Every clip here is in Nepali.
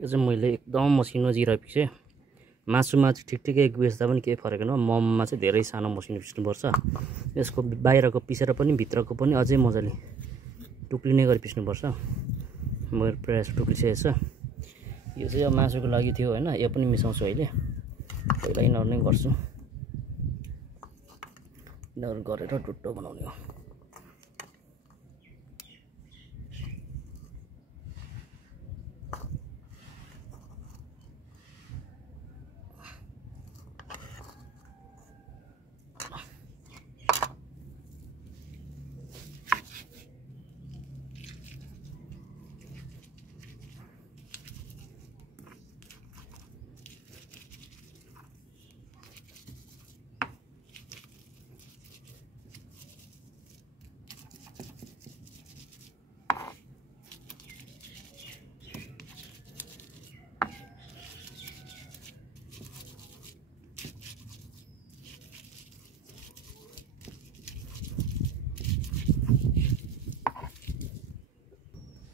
यो चाहिँ मैले एकदम मसिनो जिरा पिसेँ। मासुमा चाहिँ ठिकठिकै बेच्दा पनि केही फरक छैन। मोमोमा चाहिँ धेरै सानो मसिनो पिस्नुपर्छ। यसको बाहिरको पिसेर पनि भित्रको पनि अझै मजाले टुक्रिने गरी पिस्नुपर्छ। मेरो प्रायः टुक्रिसकेको छ। यो चाहिँ अब मासुको लागि थियो होइन, यो पनि मिसाउँछु अहिले। पहिला यिनीहरू नै गर्छु, यिनीहरू गरेर टुट्टो बनाउने हो।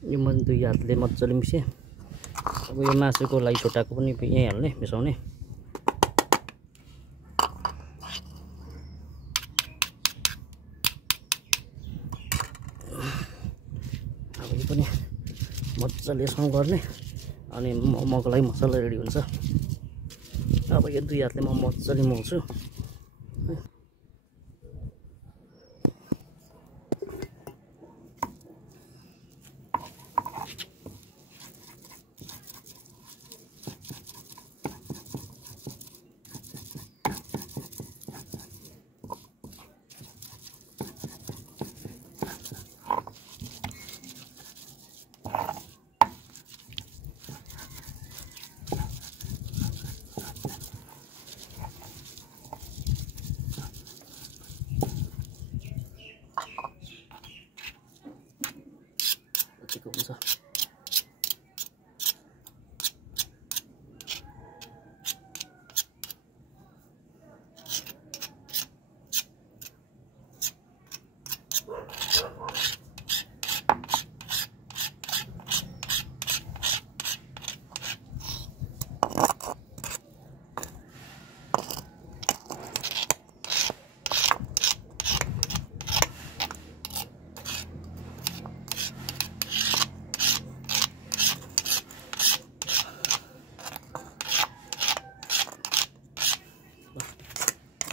यो मैले दुई हातले मजाले मिसेँ। अब यो मासुको लागि छुट्टाको पनि यहीँ हाल्ने, मिसाउने। अब यो पनि मजाले यसमा गर्ने अनि मोमोको लागि मसला रेडी हुन्छ। अब यो दुई हातले म मजाले मोल्छु। हुन्छ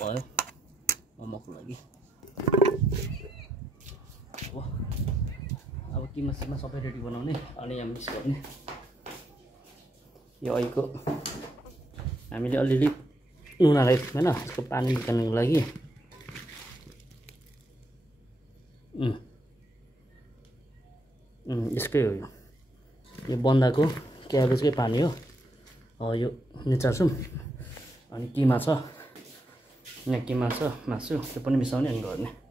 भयो मोमोको लागि। अब किमा सबै रेडी बनाउने अनि यहाँ मिक्स गर्ने। यो अहिलेको हामीले अलिअलि नुन हालेको होइन, यसको पानी निकाल्नको लागि। यसकै हो यो बन्दाको क्याबेजकै पानी हो। यो निचार्छौँ। अनि किमा छ, यहाँ किमा छ मासु, त्यो पनि मिसाउने अनि गर्ने।